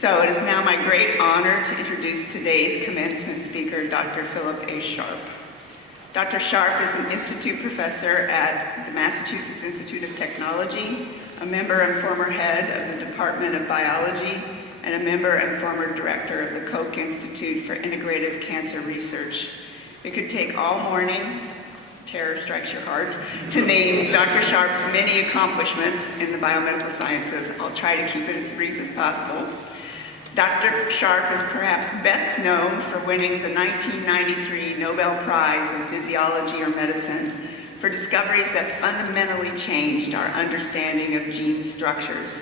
So it is now my great honor to introduce today's commencement speaker, Dr. Phillip A. Sharp. Dr. Sharp is an institute professor at the Massachusetts Institute of Technology, a member and former head of the Department of Biology, and a member and former director of the Koch Institute for Integrative Cancer Research. It could take all morning, terror strikes your heart, to name Dr. Sharp's many accomplishments in the biomedical sciences. I'll try to keep it as brief as possible. Dr. Sharp is perhaps best known for winning the 1993 Nobel Prize in Physiology or Medicine for discoveries that fundamentally changed our understanding of gene structures.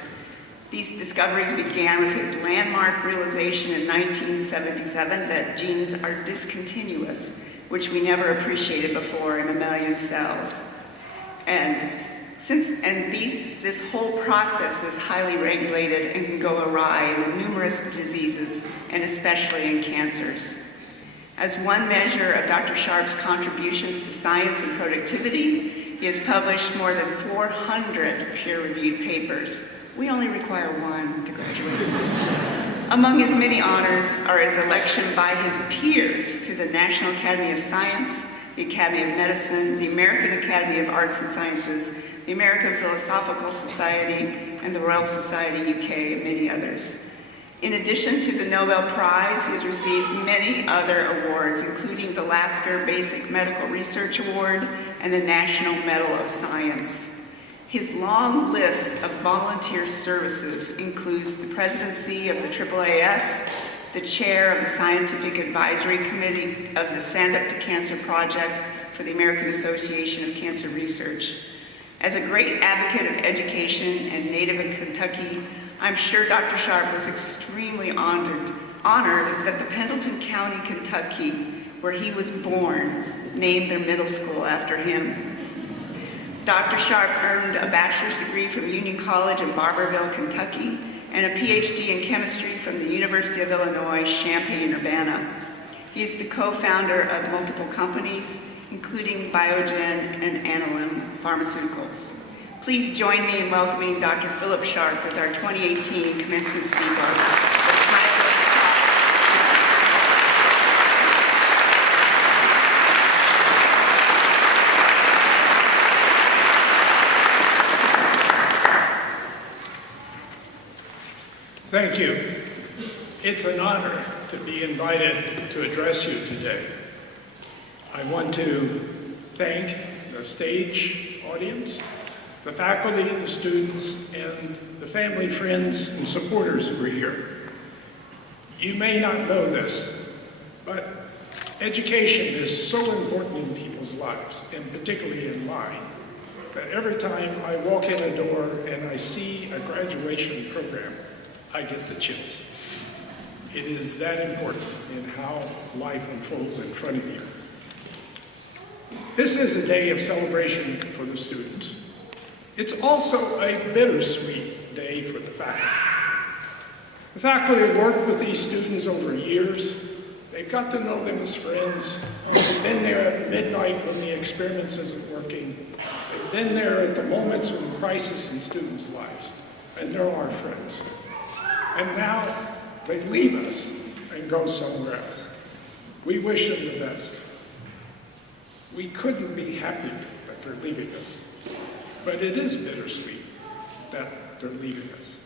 These discoveries began with his landmark realization in 1977 that genes are discontinuous, which we never appreciated before in mammalian cells. This whole process is highly regulated and can go awry in numerous diseases, and especially in cancers. As one measure of Dr. Sharp's contributions to science and productivity, he has published more than 400 peer-reviewed papers. We only require one to graduate. Among his many honors are his election by his peers to the National Academy of Science, the Academy of Medicine, the American Academy of Arts and Sciences, the American Philosophical Society, and the Royal Society UK, and many others. In addition to the Nobel Prize, he has received many other awards, including the Lasker Basic Medical Research Award and the National Medal of Science. His long list of volunteer services includes the presidency of the AAAS, the chair of the Scientific Advisory Committee of the Stand Up to Cancer Project for the American Association of Cancer Research. As a great advocate of education and native in Kentucky, I'm sure Dr. Sharp was extremely honored that the Pendleton County, Kentucky, where he was born, named their middle school after him. Dr. Sharp earned a bachelor's degree from Union College in Barberville, Kentucky, and a PhD in chemistry from the University of Illinois, Champaign-Urbana. He is the co-founder of multiple companies, including Biogen and Analem Pharmaceuticals. Please join me in welcoming Dr. Phillip Sharp as our 2018 commencement speaker. Thank you. It's an honor to be invited to address you today. I want to thank the stage audience, the faculty, the students, and the family, friends, and supporters who are here. You may not know this, but education is so important in people's lives, and particularly in mine, that every time I walk in a door and I see a graduation program, I get the chills. It is that important in how life unfolds in front of you. This is a day of celebration for the students. It's also a bittersweet day for the faculty. The faculty have worked with these students over years. They've got to know them as friends. They've been there at midnight when the experiments isn't working. They've been there at the moments of crisis in students' lives. And they're our friends. And now they leave us and go somewhere else. We wish them the best. We couldn't be happy that they're leaving us, but it is bittersweet that they're leaving us.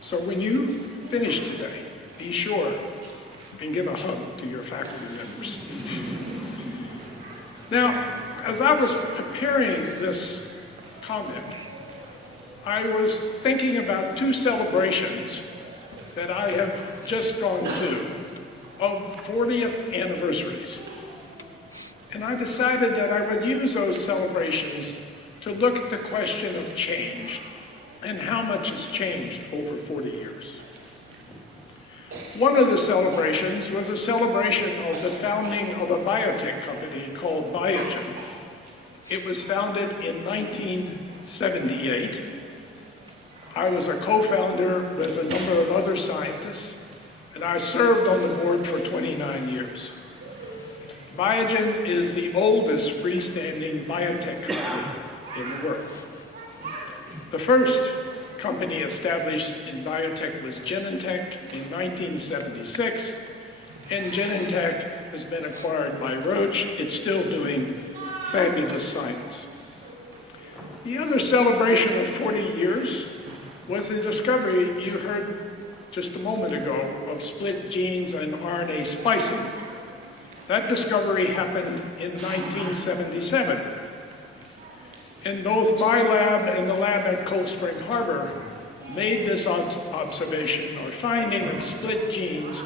So when you finish today, be sure and give a hug to your faculty members. Now, as I was preparing this comment, I was thinking about two celebrations that I have just gone through of 40th anniversaries. And I decided that I would use those celebrations to look at the question of change and how much has changed over 40 years. One of the celebrations was a celebration of the founding of a biotech company called Biogen. It was founded in 1978. I was a co-founder with a number of other scientists, and I served on the board for 29 years. Biogen is the oldest freestanding biotech company in the world. The first company established in biotech was Genentech in 1976, and Genentech has been acquired by Roche. It's still doing fabulous science. The other celebration of 40 years was the discovery you heard just a moment ago of split genes and RNA splicing. That discovery happened in 1977. And both my lab and the lab at Cold Spring Harbor made this observation or finding of split genes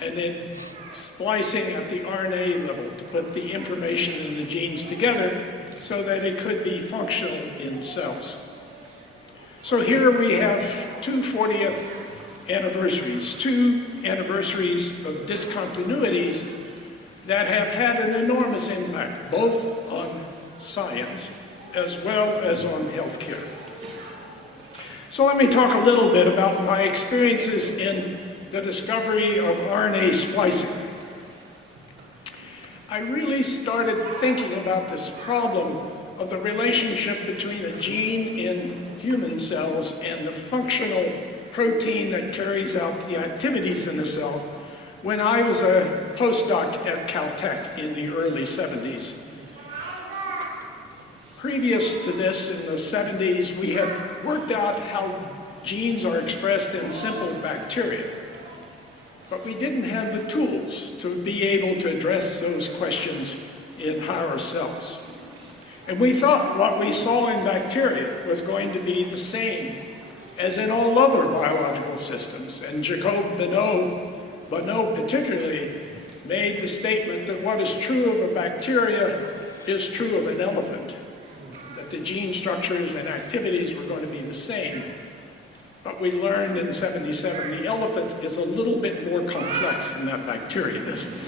and then splicing at the RNA level to put the information in the genes together so that it could be functional in cells. So here we have two 40th anniversaries, two anniversaries of discontinuities that have had an enormous impact, both on science as well as on healthcare. So let me talk a little bit about my experiences in the discovery of RNA splicing. I really started thinking about this problem of the relationship between a gene in human cells and the functional protein that carries out the activities in the cell when I was a postdoc at Caltech in the early 70s. Previous to this, in the 70s, we had worked out how genes are expressed in simple bacteria. But we didn't have the tools to be able to address those questions in higher cells. And we thought what we saw in bacteria was going to be the same as in all other biological systems. And Jacob Bonneau particularly made the statement that what is true of a bacteria is true of an elephant. That the gene structures and activities were going to be the same. But we learned in 77 the elephant is a little bit more complex than that bacteria is.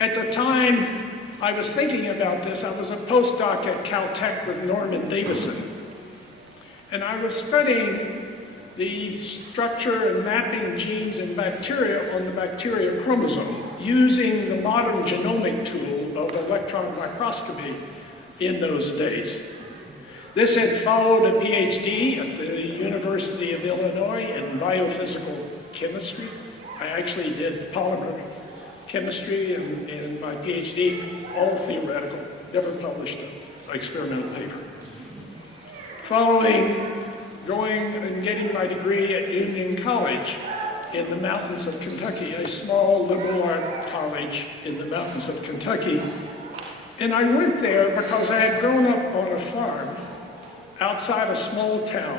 At the time I was thinking about this, I was a postdoc at Caltech with Norman Davison. And I was studying the structure and mapping genes in bacteria on the bacteria chromosome using the modern genomic tool of electron microscopy in those days. This had followed a PhD at the University of Illinois in biophysical chemistry. I actually did polymer chemistry in my PhD, all theoretical, never published an experimental paper. Following going and getting my degree at Union College in the mountains of Kentucky, a small liberal art college in the mountains of Kentucky. And I went there because I had grown up on a farm outside a small town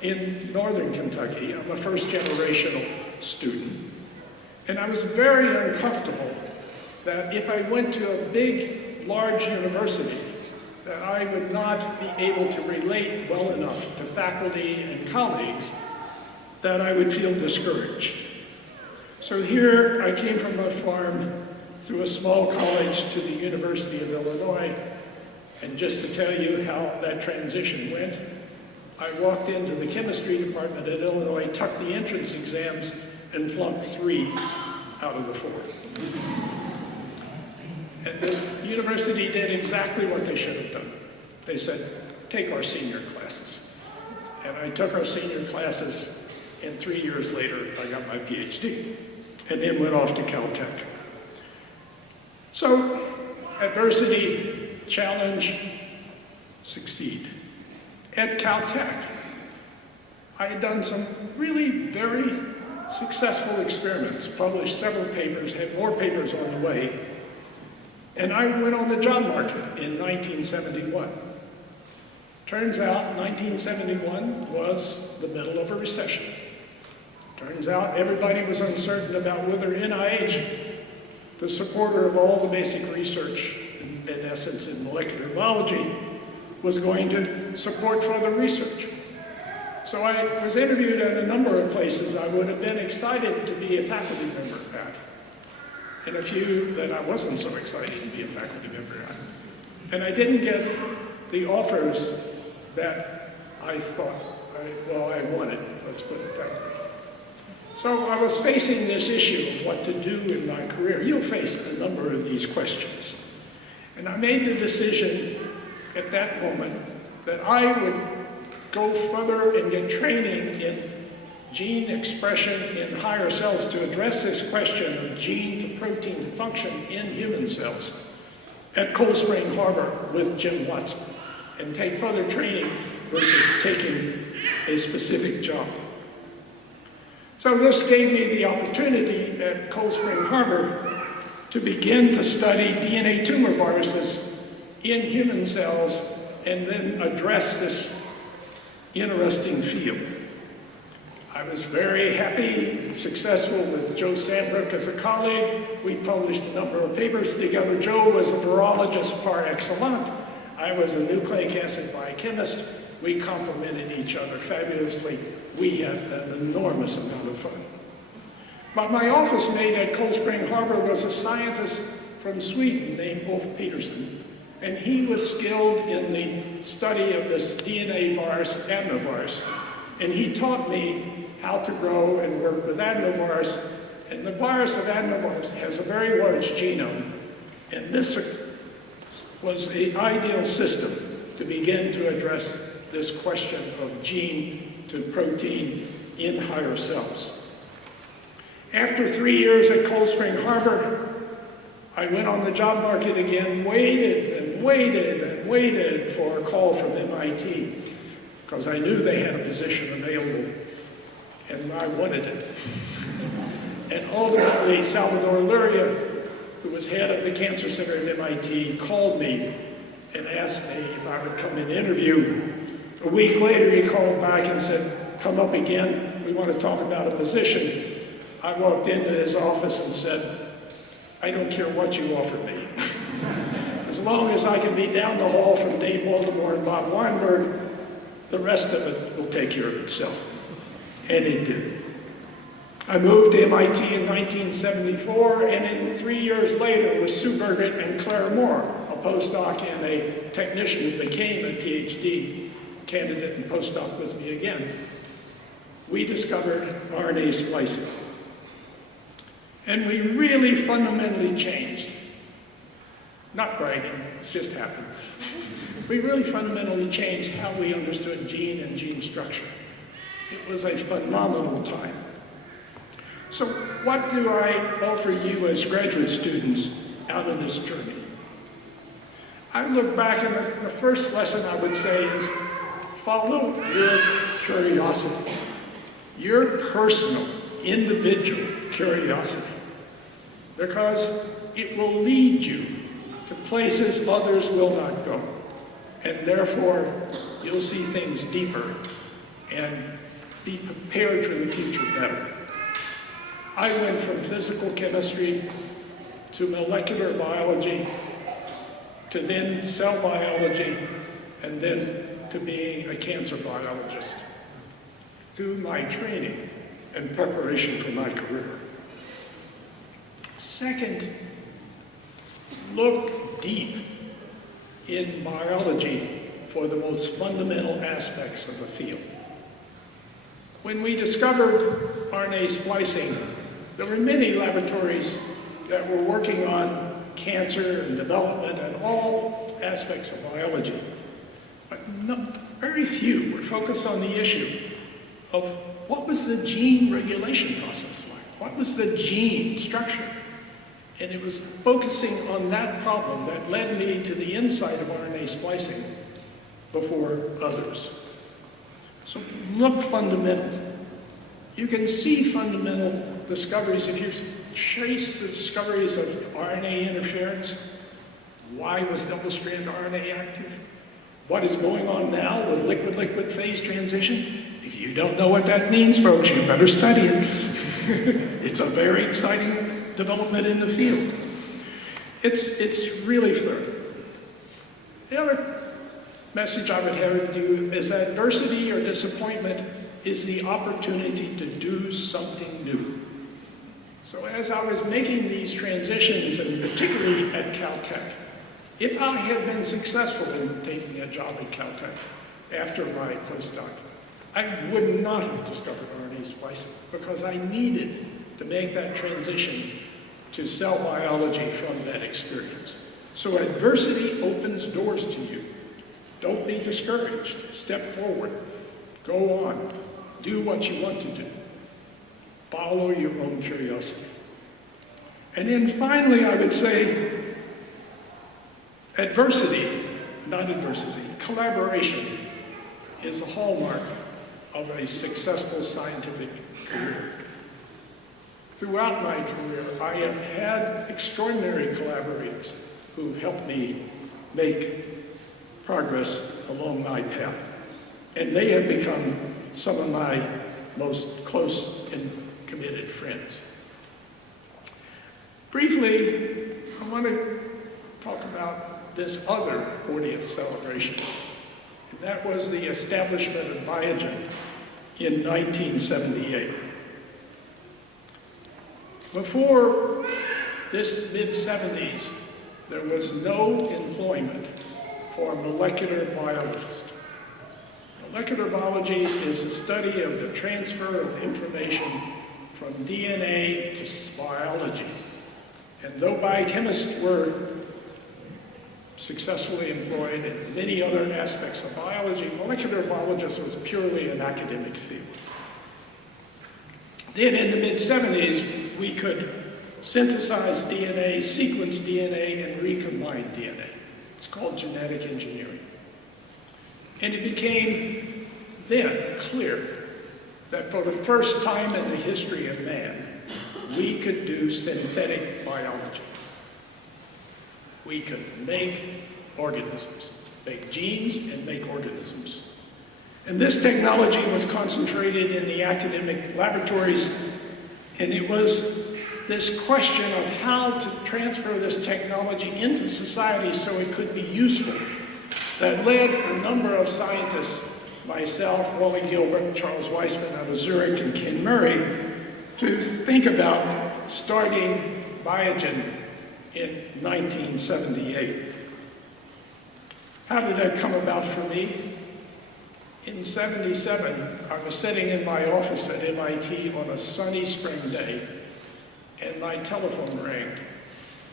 in northern Kentucky. I'm a first-generational student. And I was very uncomfortable that if I went to a big, large university, that I would not be able to relate well enough to faculty and colleagues, that I would feel discouraged. So here I came from a farm through a small college to the University of Illinois, and just to tell you how that transition went, I walked into the chemistry department at Illinois, took the entrance exams, and flunked 3 out of the 4. And the university did exactly what they should have done. They said, take our senior classes. And I took our senior classes, and 3 years later, I got my PhD, and then went off to Caltech. So, adversity, challenge, succeed. At Caltech, I had done some really very successful experiments, published several papers, had more papers on the way, and I went on the job market in 1971. Turns out 1971 was the middle of a recession. Turns out everybody was uncertain about whether NIH, the supporter of all the basic research, in essence in molecular biology, was going to support further research. So I was interviewed at a number of places I would have been excited to be a faculty member at, and a few that I wasn't so excited to be a faculty member at. And I didn't get the offers that I thought, I wanted, let's put it that way. So I was facing this issue of what to do in my career. You'll face a number of these questions. And I made the decision at that moment that I would go further and get training in gene expression in higher cells to address this question of gene to protein function in human cells at Cold Spring Harbor with Jim Watson, and take further training versus taking a specific job. So this gave me the opportunity at Cold Spring Harbor to begin to study DNA tumor viruses in human cells and then address this interesting field. I was very happy and successful with Joe Sandbrook as a colleague. We published a number of papers together. Joe was a virologist par excellence. I was a nucleic acid biochemist. We complemented each other fabulously. We had an enormous amount of fun. But my office mate at Cold Spring Harbor was a scientist from Sweden named Ulf Peterson, and he was skilled in the study of this DNA virus, adenovirus, and he taught me how to grow and work with adenovirus. And the virus of adenovirus has a very large genome, and this was the ideal system to begin to address this question of gene to protein in higher cells. After 3 years at Cold Spring Harbor, I went on the job market again, waited and waited and waited for a call from MIT, because I knew they had a position available, and I wanted it. And ultimately, Salvador Laureate, who was head of the Cancer Center at MIT, called me and asked me if I would come and interview. A week later, he called back and said, "Come up again, we want to talk about a position." I walked into his office and said, "I don't care what you offer me. As long as I can be down the hall from Dave Baltimore and Bob Weinberg, the rest of it will take care of itself." And it did. I moved to MIT in 1974, and 3 years later with Sue Burgett and Claire Moore, a postdoc and a technician who became a PhD candidate and postdoc with me again, we discovered RNA splicing. And we really fundamentally changed. Not bragging, it's just happened. We really fundamentally changed how we understood gene and gene structure. It was a phenomenal time. So what do I offer you as graduate students out of this journey? I look back and the first lesson I would say is follow your curiosity, your personal, individual curiosity, because it will lead you to places others will not go, and therefore you'll see things deeper and be prepared for the future better. I went from physical chemistry to molecular biology to then cell biology and then to being a cancer biologist through my training and preparation for my career. Second, look deep in biology for the most fundamental aspects of the field. When we discovered RNA splicing, there were many laboratories that were working on cancer and development and all aspects of biology. But very few were focused on the issue of what was the gene regulation process like? What was the gene structure? And it was focusing on that problem that led me to the insight of RNA splicing before others. So look fundamental. You can see fundamental discoveries if you trace the discoveries of RNA interference. Why was double-strand RNA active? What is going on now with liquid-liquid phase transition? If you don't know what that means, folks, you better study it. It's a very exciting development in the field. It's really thorough. The other message I would have to you is that adversity or disappointment is the opportunity to do something new. So as I was making these transitions, and particularly at Caltech, if I had been successful in taking a job at Caltech after my postdoc, I would not have discovered RNA splicing because I needed to make that transition to cell biology from that experience. So adversity opens doors to you. Don't be discouraged. Step forward. Go on. Do what you want to do. Follow your own curiosity. And then finally, I would say collaboration is the hallmark of a successful scientific career. Throughout my career, I have had extraordinary collaborators who've helped me make progress along my path. And they have become some of my most close and committed friends. Briefly, I want to talk about this other 40th celebration. And that was the establishment of Biogen in 1978. Before this mid-70s, there was no employment for a molecular biologist. Molecular biology is the study of the transfer of information from DNA to biology. And though biochemists were successfully employed in many other aspects of biology, molecular biologist was purely an academic field. Then in the mid-70s, we could synthesize DNA, sequence DNA, and recombine DNA. It's called genetic engineering. And it became then clear that for the first time in the history of man, we could do synthetic biology. We could make organisms, make genes and make organisms. And this technology was concentrated in the academic laboratories, and it was this question of how to transfer this technology into society so it could be useful that led a number of scientists, myself, Wally Gilbert, Charles Weissman out of Zurich, and Ken Murray, to think about starting Biogen in 1978. How did that come about for me? In '77, I was sitting in my office at MIT on a sunny spring day, and my telephone rang,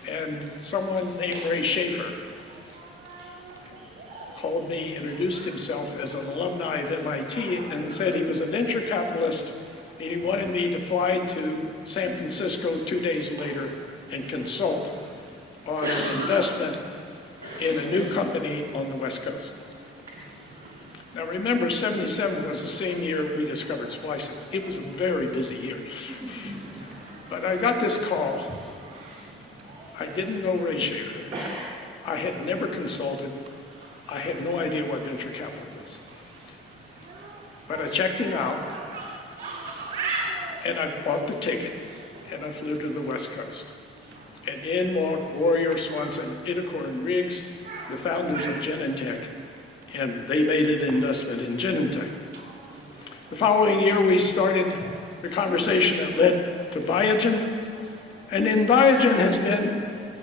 and someone named Ray Schaefer called me, introduced himself as an alumni of MIT, and said he was a venture capitalist, and he wanted me to fly to San Francisco 2 days later and consult on an investment in a new company on the West Coast. Now remember, '77 was the same year we discovered splicing. It was a very busy year. But I got this call. I didn't know Ray Schaefer. I had never consulted. I had no idea what venture capital was. But I checked him out, and I bought the ticket, and I flew to the West Coast. And in walked Warrior, Swanson, Idacor, and Riggs, the founders of Genentech, and they made an investment in Genentech. The following year, we started the conversation that led to Biogen, and then Biogen has been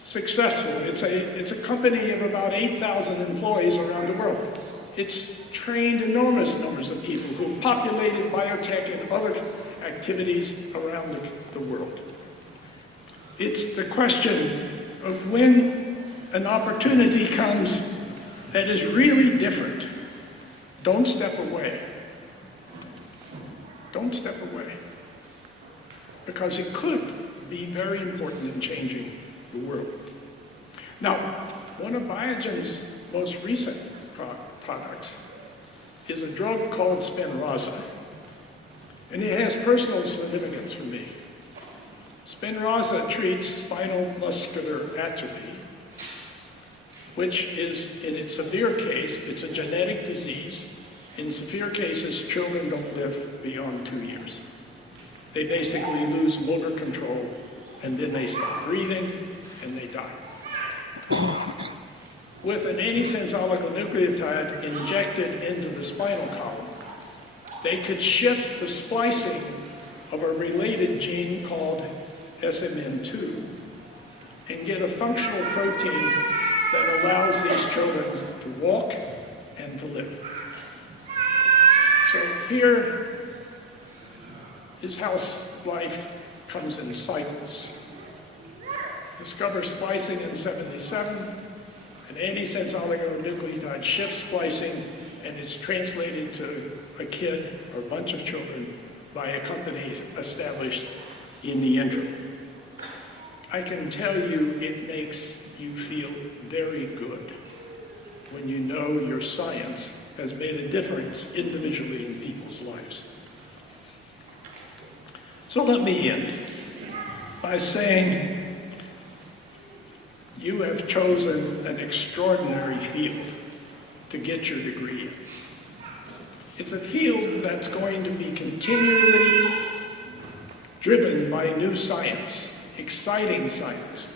successful. It's a company of about 8,000 employees around the world. It's trained enormous numbers of people who have populated biotech and other activities around the world. It's the question of when an opportunity comes that is really different. Don't step away. Don't step away. Because it could be very important in changing the world. Now, one of Biogen's most recent products is a drug called Spinraza. And it has personal significance for me. Spinraza treats spinal muscular atrophy, which is, in its severe case, it's a genetic disease. In severe cases, children don't live beyond 2 years. They basically lose motor control, and then they stop breathing, and they die. With an antisense oligonucleotide injected into the spinal column, they could shift the splicing of a related gene called SMN2 and get a functional protein that allows these children to walk and to live. So here is how life comes in cycles. Discover splicing in '77, an antisense oligonucleotide shifts splicing, and it's translated to a kid or a bunch of children by a company established in the interim. I can tell you it makes you feel very good when you know your science has made a difference individually in people's lives. So let me end by saying you have chosen an extraordinary field to get your degree in. It's a field that's going to be continually driven by new science, exciting science,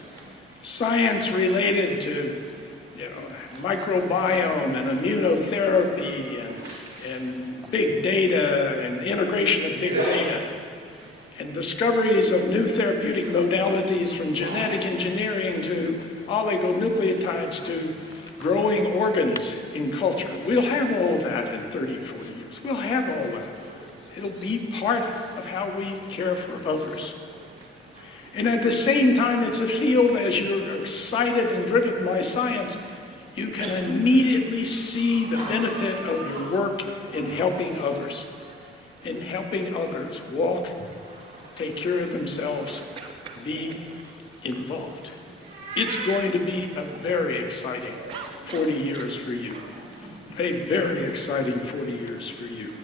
science related to microbiome and immunotherapy and big data and integration of big data and discoveries of new therapeutic modalities from genetic engineering to oligonucleotides to growing organs in culture. We'll have all of that in 30, 40 years. We'll have all that. It'll be part of how we care for others. And at the same time, it's a field, as you're excited and driven by science, you can immediately see the benefit of your work in helping others walk, take care of themselves, be involved. It's going to be a very exciting 40 years for you. A very exciting 40 years for you.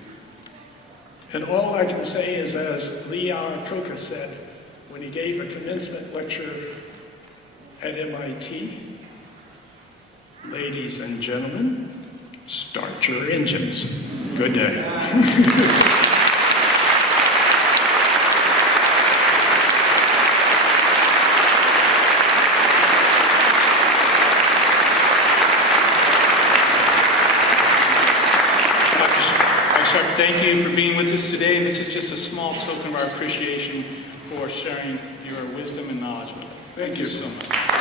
And all I can say is, as Lee Iacocca said when he gave a commencement lecture at MIT, ladies and gentlemen, start your engines. Good day. Thank you for being with us today. This is just a small token of our appreciation for sharing your wisdom and knowledge with us. Thank you so much.